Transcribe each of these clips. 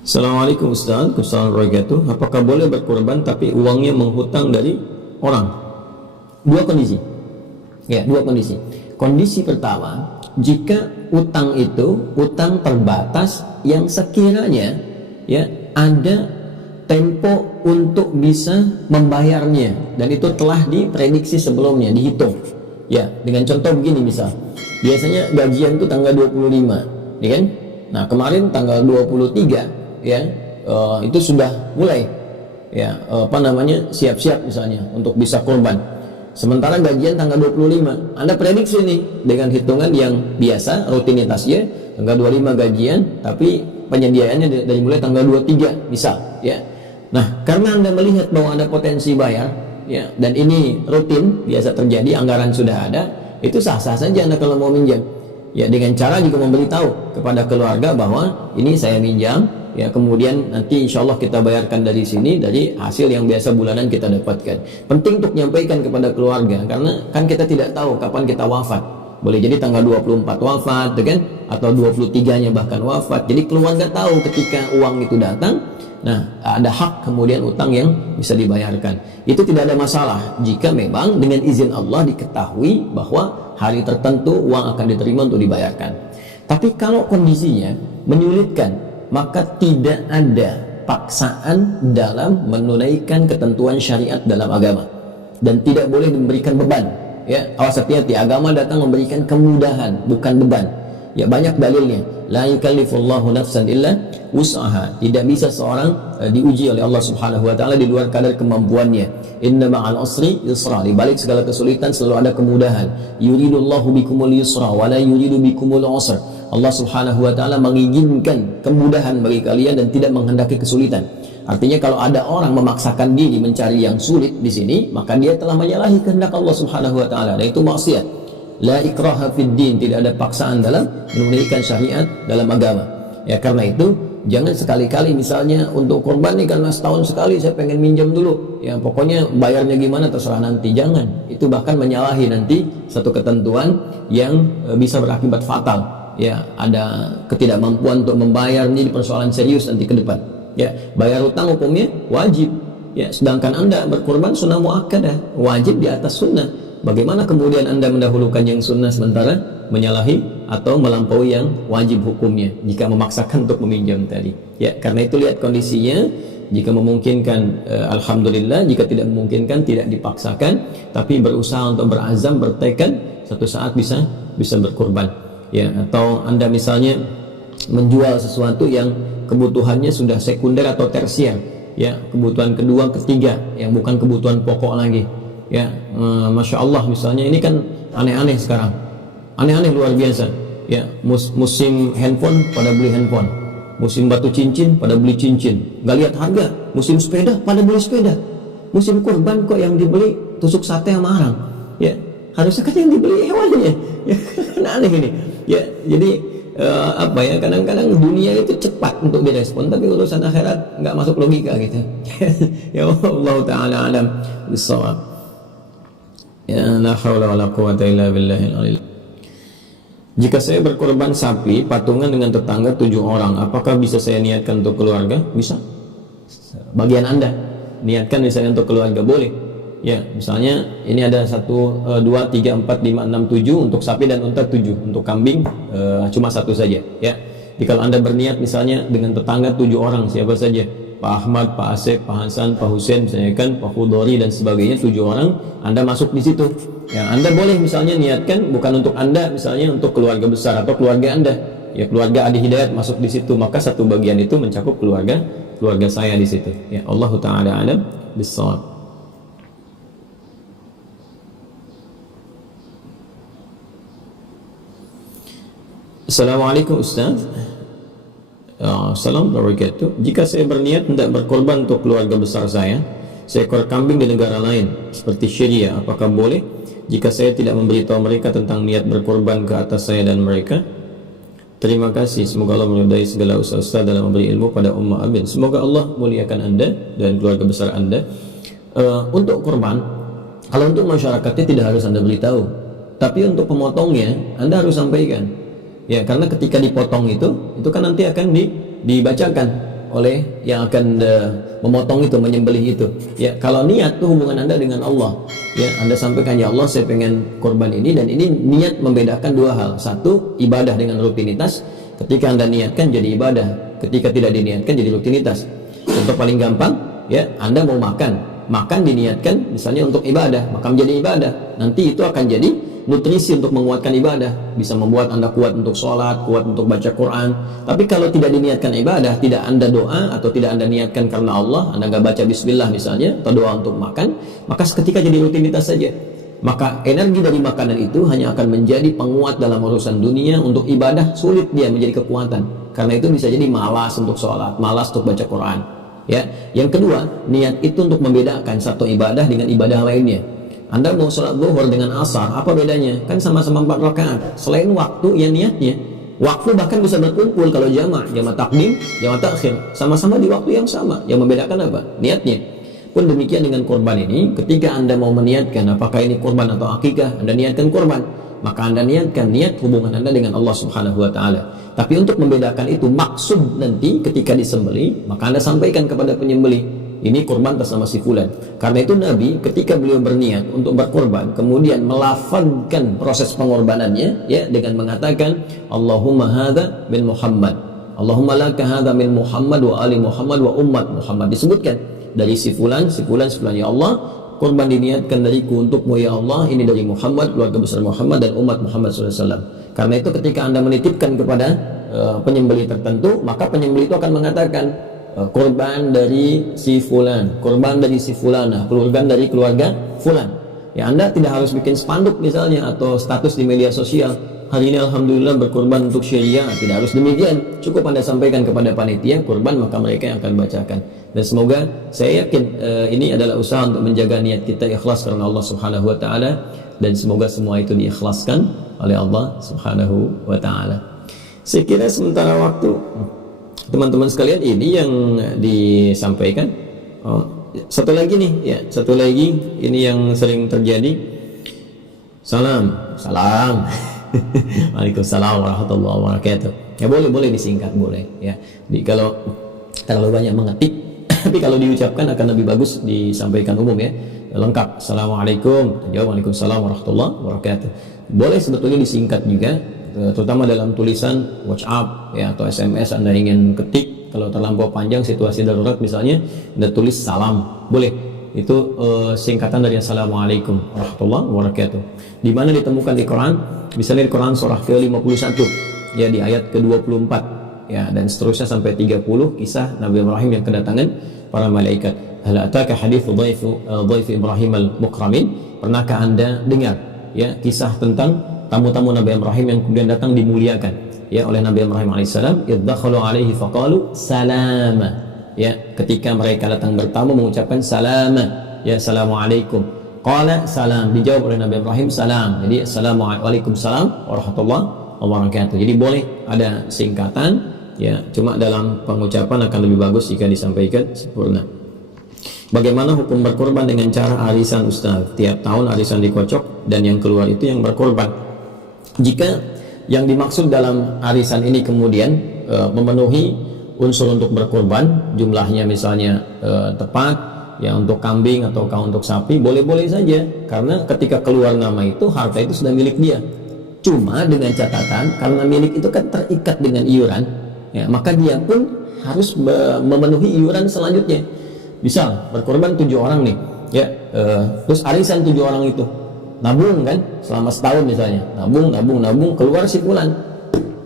Assalamualaikum Ustaz, wabarakatuh. Apakah boleh berkorban tapi uangnya menghutang dari orang? Dua kondisi. Ya, dua kondisi. Kondisi pertama, jika utang itu utang terbatas yang sekiranya ya ada tempo untuk bisa membayarnya dan itu telah diprediksi sebelumnya, dihitung. Ya, dengan contoh begini misal. Biasanya gajian itu tanggal 25, ya kan? Nah, kemarin tanggal 23 ya itu sudah mulai ya siap-siap misalnya untuk bisa korban. Sementara gajian tanggal 25, Anda prediksi nih dengan hitungan yang biasa rutinitasnya tanggal 25 gajian, tapi penyediaannya dari mulai tanggal 23 misal ya. Nah, karena Anda melihat bahwa ada potensi bayar ya, dan ini rutin biasa terjadi, anggaran sudah ada, itu sah-sah saja Anda kalau mau minjam. Ya, dengan cara juga memberitahu kepada keluarga bahwa ini saya minjam, ya kemudian nanti insya Allah kita bayarkan dari sini, dari hasil yang biasa bulanan kita dapatkan. Penting untuk menyampaikan kepada keluarga, karena kan kita tidak tahu kapan kita wafat. Boleh jadi tanggal 24 wafat, kan? Atau 23-nya bahkan wafat. Jadi keluarga tahu ketika uang itu datang. Nah, ada hak kemudian utang yang bisa dibayarkan. Itu tidak ada masalah jika memang dengan izin Allah diketahui bahwa hari tertentu uang akan diterima untuk dibayarkan. Tapi kalau kondisinya menyulitkan, maka tidak ada paksaan dalam menunaikan ketentuan syariat dalam agama, dan tidak boleh memberikan beban. Ya, awas hati-hati, agama datang memberikan kemudahan, bukan beban. Ya, banyak dalilnya. La yukallifullahu nafsan illa wus'aha. Tidak bisa seorang diuji oleh Allah Subhanahu wa taala di luar kadar kemampuannya. Inna ma'al usri yusra. Di balik segala kesulitan selalu ada kemudahan. Yuridullahu bikumul yusra wa la yuridu bikumul usra. Allah Subhanahu wa taala menginginkan kemudahan bagi kalian dan tidak menghendaki kesulitan. Artinya kalau ada orang memaksakan diri mencari yang sulit di sini, maka dia telah menyalahi kehendak Allah Subhanahu wa taala, dan itu maksiat. La ikraha fid din, tidak ada paksaan dalam menunaikan syariat dalam agama. Ya, karena itu jangan sekali-kali misalnya untuk korban nih, karena setahun sekali saya pengen minjam dulu. Ya, pokoknya bayarnya gimana terserah nanti. Jangan. Itu bahkan menyalahi nanti satu ketentuan yang bisa berakibat fatal. Ya, ada ketidakmampuan untuk membayar, ini persoalan serius nanti ke depan. Ya, bayar utang hukumnya wajib. Ya, sedangkan Anda berkorban sunnah muakkadah, wajib di atas sunnah. Bagaimana kemudian Anda mendahulukan yang sunnah sementara menyalahi atau melampaui yang wajib hukumnya jika memaksakan untuk meminjam tadi? Ya, karena itu lihat kondisinya. Jika memungkinkan, alhamdulillah. Jika tidak memungkinkan, tidak dipaksakan, tapi berusaha untuk berazam, bertekad, satu saat bisa berkorban. Ya, atau Anda misalnya menjual sesuatu yang kebutuhannya sudah sekunder atau tersier, ya, kebutuhan kedua, ketiga, yang bukan kebutuhan pokok lagi. Ya, masya Allah, misalnya ini kan aneh-aneh sekarang, aneh-aneh luar biasa. Ya, musim handphone pada beli handphone, musim batu cincin pada beli cincin, nggak lihat harga. Musim sepeda pada beli sepeda, musim kurban kok yang dibeli tusuk sate sama arang. Ya, harusnya kan yang dibeli hewannya. Ya, kan aneh ini. Ya, jadi kadang-kadang dunia itu cepat untuk direspon, tapi urusan akhirat nggak masuk logika gitu. Ya Allah Ta'ala alam bissawab. Ya, la haula wala quwata illa billahil aliyil. Jika saya berkorban sapi patungan dengan tetangga 7 orang, apakah bisa saya niatkan untuk keluarga? Bisa. Bagian Anda niatkan misalnya untuk keluarga, boleh. Ya, misalnya ini ada 1, 2, 3, 4, 5, 6, 7 untuk sapi dan unta 7. Untuk kambing cuma 1 saja. Ya. Jadi kalau Anda berniat misalnya dengan tetangga 7 orang, siapa saja? Pak Ahmad, Pak Asep, Pak Hasan, Pak Husain, misalnya kan, Pak Khudori dan sebagainya, 7 orang, Anda masuk di situ. Ya, Anda boleh misalnya niatkan bukan untuk Anda, misalnya untuk keluarga besar atau keluarga Anda. Ya, keluarga Adi Hidayat masuk di situ, maka satu bagian itu mencakup keluarga saya di situ. Ya, Allah Ta'ala alam bissawab. Assalamualaikum Ustaz. Assalamualaikum warahmatullahi wabarakatuh. Jika saya berniat hendak berkorban untuk keluarga besar saya, seekor kambing di negara lain seperti Syria, apakah boleh jika saya tidak memberitahu mereka tentang niat berkorban ke atas saya dan mereka? Terima kasih. Semoga Allah menyertai segala usaha Ustaz dalam memberi ilmu pada ummah. Amin. Semoga Allah muliakan Anda dan keluarga besar Anda. Untuk korban, kalau untuk masyarakatnya tidak harus Anda beritahu, tapi untuk pemotongnya Anda harus sampaikan. Ya, karena ketika dipotong itu kan nanti akan dibacakan oleh yang akan memotong itu, menyembelih itu. Ya, kalau niat tuh hubungan Anda dengan Allah. Ya, Anda sampaikan, ya Allah, saya pengen korban ini, dan ini niat membedakan dua hal. Satu, ibadah dengan rutinitas. Ketika Anda niatkan jadi ibadah, ketika tidak diniatkan jadi rutinitas. Contoh paling gampang, ya, Anda mau makan diniatkan misalnya untuk ibadah, maka menjadi ibadah. Nanti itu akan jadi nutrisi untuk menguatkan ibadah, bisa membuat Anda kuat untuk sholat, kuat untuk baca Quran. Tapi kalau tidak diniatkan ibadah, tidak Anda doa atau tidak Anda niatkan karena Allah, Anda nggak baca bismillah misalnya, atau doa untuk makan, maka seketika jadi rutinitas saja. Maka energi dari makanan itu hanya akan menjadi penguat dalam urusan dunia. Untuk ibadah sulit dia menjadi kekuatan, karena itu bisa jadi malas untuk sholat, malas untuk baca Quran. Ya, yang kedua, niat itu untuk membedakan satu ibadah dengan ibadah lainnya. Anda mau sholat zuhur dengan asar, apa bedanya? Kan sama-sama 4 rakaat. Selain waktu, ya niatnya. Waktu bahkan bisa berkumpul kalau jamak takdim, jamak takhir, sama-sama di waktu yang sama. Yang membedakan apa? Niatnya. Pun demikian dengan korban ini, ketika Anda mau meniatkan apakah ini korban atau akikah, Anda niatkan korban, maka Anda niatkan niat hubungan Anda dengan Allah Subhanahu wa taala. Tapi untuk membedakan itu maksud nanti ketika disembelih, maka Anda sampaikan kepada penyembelih, ini korban atas nama si fulan. Karena itu Nabi ketika beliau berniat untuk berkorban, kemudian melafazkan proses pengorbanannya, ya, dengan mengatakan Allahumma hadza min Muhammad, Allahumma laka hadza min Muhammad wa ali Muhammad wa ummat Muhammad. Disebutkan dari si fulan, ya Allah, korban diniatkan dariku untukmu ya Allah, ini dari Muhammad, keluarga besar Muhammad dan umat Muhammad SAW. Karena itu ketika Anda menitipkan kepada penyembelih tertentu, maka penyembelih itu akan mengatakan korban dari si fulan, korban dari si fulana, keluarga dari keluarga fulan. Ya, Anda tidak harus bikin spanduk misalnya atau status di media sosial, hari ini alhamdulillah berkorban untuk syariah. Tidak harus demikian, cukup Anda sampaikan kepada panitia korban, maka mereka yang akan bacakan. Dan semoga, saya yakin ini adalah usaha untuk menjaga niat kita ikhlas karena Allah Subhanahu wa taala, dan semoga semua itu diikhlaskan oleh Allah Subhanahu wa taala. Saya kira sementara waktu, teman-teman sekalian, ini yang disampaikan. Satu lagi nih, ya, satu lagi ini yang sering terjadi. Salam. Waalaikumsalam warahmatullahi wabarakatuh. Ya, boleh disingkat, boleh, ya. Kalau terlalu banyak mengetik, tapi kalau diucapkan akan lebih bagus disampaikan umum, ya, lengkap. Assalamualaikum, jawab waalaikumsalam warahmatullahi wabarakatuh. Boleh sebetulnya disingkat juga, terutama dalam tulisan WhatsApp, ya, atau SMS. Anda ingin ketik, kalau terlampau panjang situasi darurat misalnya, Anda tulis salam, boleh. Itu singkatan dari Assalamualaikum warahmatullahi wabarakatuh. Di mana ditemukan di Quran? Misalnya di Quran surah ke-51, ya, di ayat ke-24, ya, dan seterusnya sampai 30, kisah Nabi Ibrahim yang kedatangan para malaikat. Hal ataka hadithu dhaif Ibrahim al-mukramin? Pernahkah Anda dengar, ya, kisah tentang tamu-tamu Nabi Ibrahim yang kemudian datang dimuliakan, ya, oleh Nabi Ibrahim alaihissalam? Iddakhalu alaihi faqalu salama. Ya, ketika mereka datang bertamu mengucapkan salama, ya, assalamualaikum. Qala salam, dijawab oleh Nabi Ibrahim salam. Jadi assalamualaikum salam warahmatullahi wabarakatuh. Jadi boleh ada singkatan, ya, cuma dalam pengucapan akan lebih bagus jika disampaikan sempurna. Bagaimana hukum berkorban dengan cara arisan, Ustaz? Tiap tahun arisan dikocok dan yang keluar itu yang berkorban. Jika yang dimaksud dalam arisan ini kemudian memenuhi unsur untuk berkorban, jumlahnya misalnya tepat, ya, untuk kambing atau untuk sapi, boleh-boleh saja, karena ketika keluar nama itu, harta itu sudah milik dia. Cuma dengan catatan, karena milik itu kan terikat dengan iuran, ya, maka dia pun harus memenuhi iuran selanjutnya. Misal berkorban 7 orang nih, ya, terus arisan 7 orang itu nabung kan selama setahun misalnya, nabung keluar si fulan,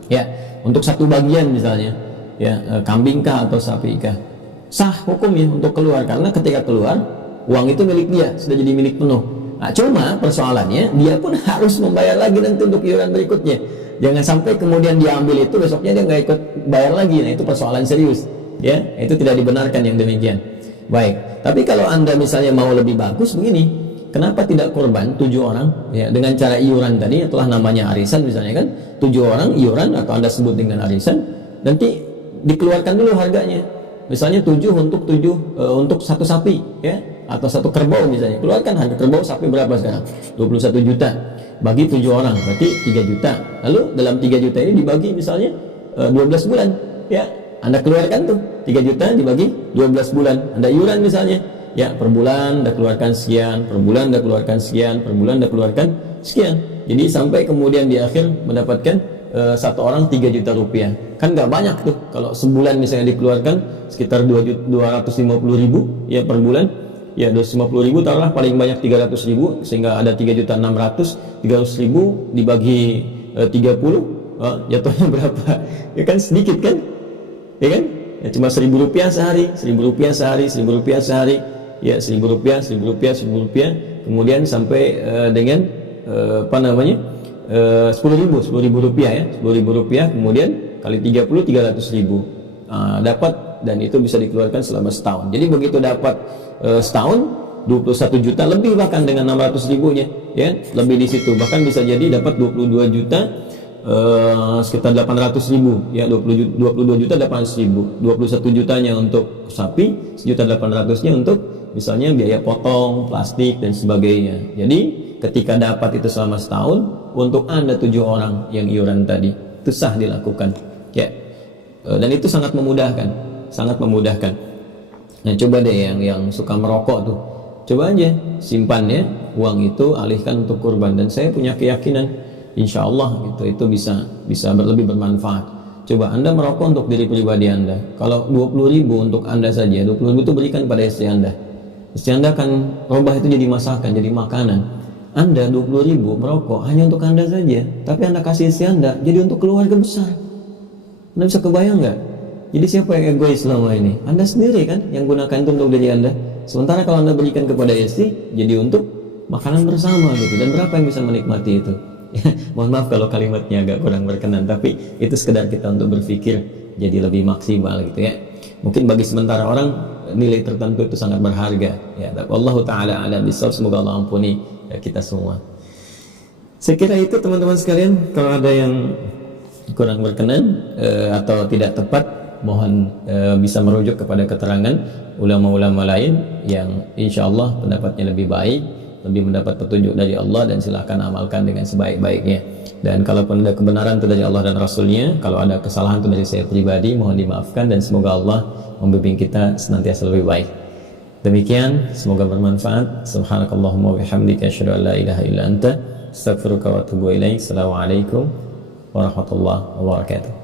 ya, untuk satu bagian misalnya, ya, kambing kah atau sapi kah, sah hukumnya untuk keluar, karena ketika keluar uang itu milik dia, sudah jadi milik penuh. Nah, cuma persoalannya dia pun harus membayar lagi nanti untuk iuran berikutnya. Jangan sampai kemudian dia ambil itu, besoknya dia nggak ikut bayar lagi. Nah, itu persoalan serius, ya, itu tidak dibenarkan yang demikian. Baik, tapi kalau Anda misalnya mau lebih bagus begini, kenapa tidak korban 7 orang, ya, dengan cara iuran tadi, telah namanya arisan misalnya kan, 7 orang iuran atau Anda sebut dengan arisan, nanti dikeluarkan dulu harganya. Misalnya 7 untuk satu sapi, ya, atau satu kerbau misalnya. Keluarkan harga kerbau sapi berapa sekarang? 21 juta. Bagi 7 orang berarti 3 juta. Lalu dalam 3 juta ini dibagi misalnya 12 bulan, ya. Anda keluarkan tuh 3 juta dibagi 12 bulan. Anda iuran misalnya, ya per bulan Anda keluarkan sekian, per bulan Anda keluarkan sekian, per bulan Anda keluarkan sekian. Jadi sampai kemudian di akhir mendapatkan satu orang 3 juta rupiah. Kan nggak banyak tuh kalau sebulan misalnya dikeluarkan sekitar 250.000 ya per bulan. Ya 250.000 taruhlah paling banyak 300.000 sehingga ada 3.600.000. 300.000 dibagi 30 jatuhnya berapa? Ya kan sedikit kan? Ya kan? Ya cuma 1.000 rupiah sehari, 1.000 rupiah sehari, 1.000 rupiah sehari. Ya 1.000 rupiah, 1.000 rupiah, 1.000 rupiah. Kemudian sampai dengan apa namanya? 10.000 rupiah ya, 10.000 rupiah. Kemudian kali 30 300.000 dapat, dan itu bisa dikeluarkan selama setahun. Jadi begitu dapat setahun 21 juta lebih bahkan dengan 600.000-nya ya, lebih di situ, bahkan bisa jadi dapat 22 juta sekitar 800.000 ya, 22 juta 800.000, 21 jutanya untuk sapi, 1.800.000-nya untuk misalnya biaya potong, plastik dan sebagainya. Jadi ketika dapat itu selama setahun, untuk Anda 7 orang yang iuran tadi itu sah dilakukan ya, dan itu sangat memudahkan, sangat memudahkan. Nah coba deh yang suka merokok tuh, coba aja simpan ya uang itu, alihkan untuk kurban, dan saya punya keyakinan insya Allah itu bisa lebih bermanfaat. Coba Anda merokok untuk diri pribadi Anda, kalau 20.000 untuk Anda saja, 20.000 itu berikan pada istri Anda. Istri Anda akan rubah itu jadi masakan, jadi makanan. Anda 20.000 merokok hanya untuk Anda saja, tapi Anda kasih istri Anda jadi untuk keluarga besar. Anda bisa kebayang nggak? Jadi siapa yang egois selama ini? Anda sendiri kan yang gunakan itu untuk diri Anda. Sementara kalau Anda berikan kepada istri, jadi untuk makanan bersama gitu. Dan berapa yang bisa menikmati itu? Mohon maaf kalau kalimatnya agak kurang berkenan, tapi itu sekedar kita untuk berpikir jadi lebih maksimal gitu ya. Mungkin bagi sementara orang nilai tertentu itu sangat berharga ya. Allah Ta'ala alam bisawab, semoga Allah ampuni kita semua. Saya kira itu teman-teman sekalian. Kalau ada yang kurang berkenan atau tidak tepat, mohon bisa merujuk kepada keterangan ulama-ulama lain yang insya Allah pendapatnya lebih baik, lebih mendapat petunjuk dari Allah, dan silahkan amalkan dengan sebaik-baiknya. Dan kalaupun ada kebenaran itu dari Allah dan Rasulnya, kalau ada kesalahan itu dari saya pribadi, mohon dimaafkan, dan semoga Allah membimbing kita senantiasa lebih baik. Demikian, semoga bermanfaat. Subhanakallahumma wa bihamdika asyhadu an la ilaha illa anta astaghfiruka wa atubu ilaik. Assalamualaikum warahmatullahi wabarakatuh.